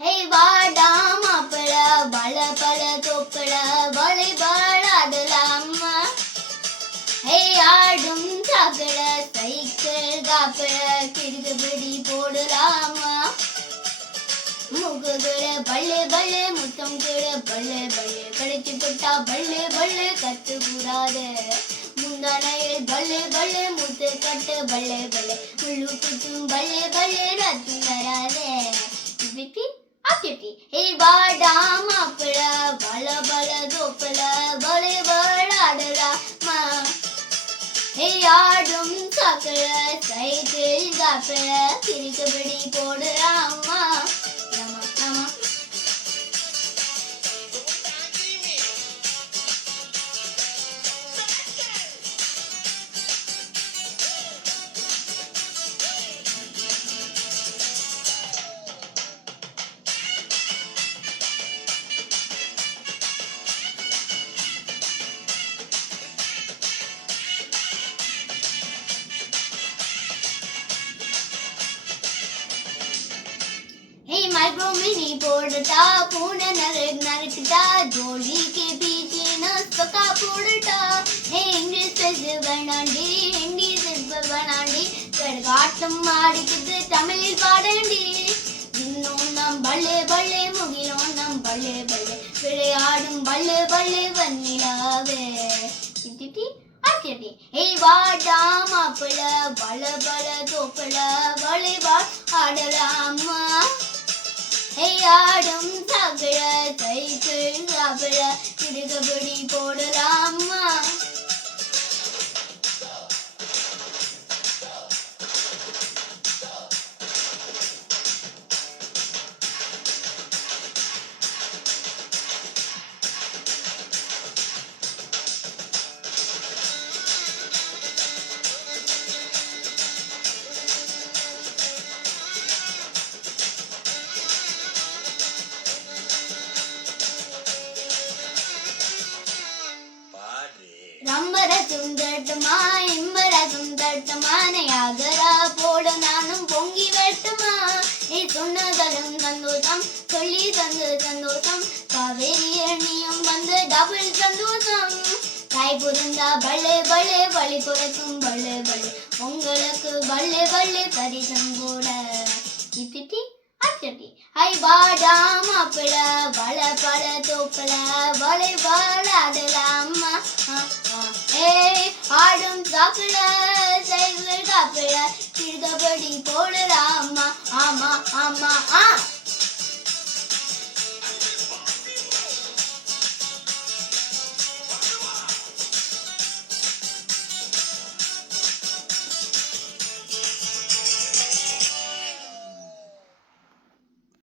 ஹே வாடா மாப்பிள பல பல தொப்பள வாலிபால் ஆடலாமா. ஹே ஆடும் சாக்கட சைக்கிள் காப்பட கிடுகுபடி போடலாமா. முககுல பல்லு பல்லு முத்தம் கூட பல்லு பல்லு கடிச்சு போட்டா பல்லு பல்லு கத்து கூடாது. முந்தானையில் பல்லு பல்லு முத்து கட்டு பல்லு பல்லு முள்ளு குத்தும் பல்லு பல்லு ரத்தம் வராது. ஹே வாடா மாப்பிள பல பல தோப்பல வாலிபால் ஆடலாமா. ஹே ஆடும் சாக்கட சைக்கிள் காப்பட கிடுகுபடி போடலாமா. हे माइक्रो मिनी पोड़ता पूर्ण नरकता जोड़ी के पीछे नस्पका पोड़ता. हे इंग्लिश से बनांडी हिंदी से बनांडी கரகாட்டம் ஆடிக்குது தமிழில் பாடண்டி. இன்னும் நம் பல்லே பல்லே முகிலோம் நம் பல்லே பல்லே விளையாடும் பல்லே பல்லே வன்னிலாவே. ஹே வாடா மாப்பிள பல பல தோப்பல வாலிபால் ஆடலாமா. ஹே ஆடும் சாக்கட சைக்கிள் காப்பட கிடுகுபடி போடலாமா. ரம்பரசும் தட்டுமா இம்பரசும் தட்டுமா நயாகரா போட நானும் பொங்கி வெட்டுமா. நீ சொன்னதலும் சந்தோஷம் சொல்லி தந்து சந்தோஷம் காவேரி எண்ணியும் வந்து டபுள் சந்தோஷம். தாய் புரிந்தா பல்லே பல்லே வழி பிறக்கும் பல்லே பல்லே உங்களுக்கு பல்லே பல்லே பரிசம் கூட. ஹை வாடா மாப்பிள பல பல தோப்பல வாலிபால் ஆடலாமா. ஆடும் சாப்பிட சைக்கிள் காப்பிட கிடுகுபடி போடலாமா.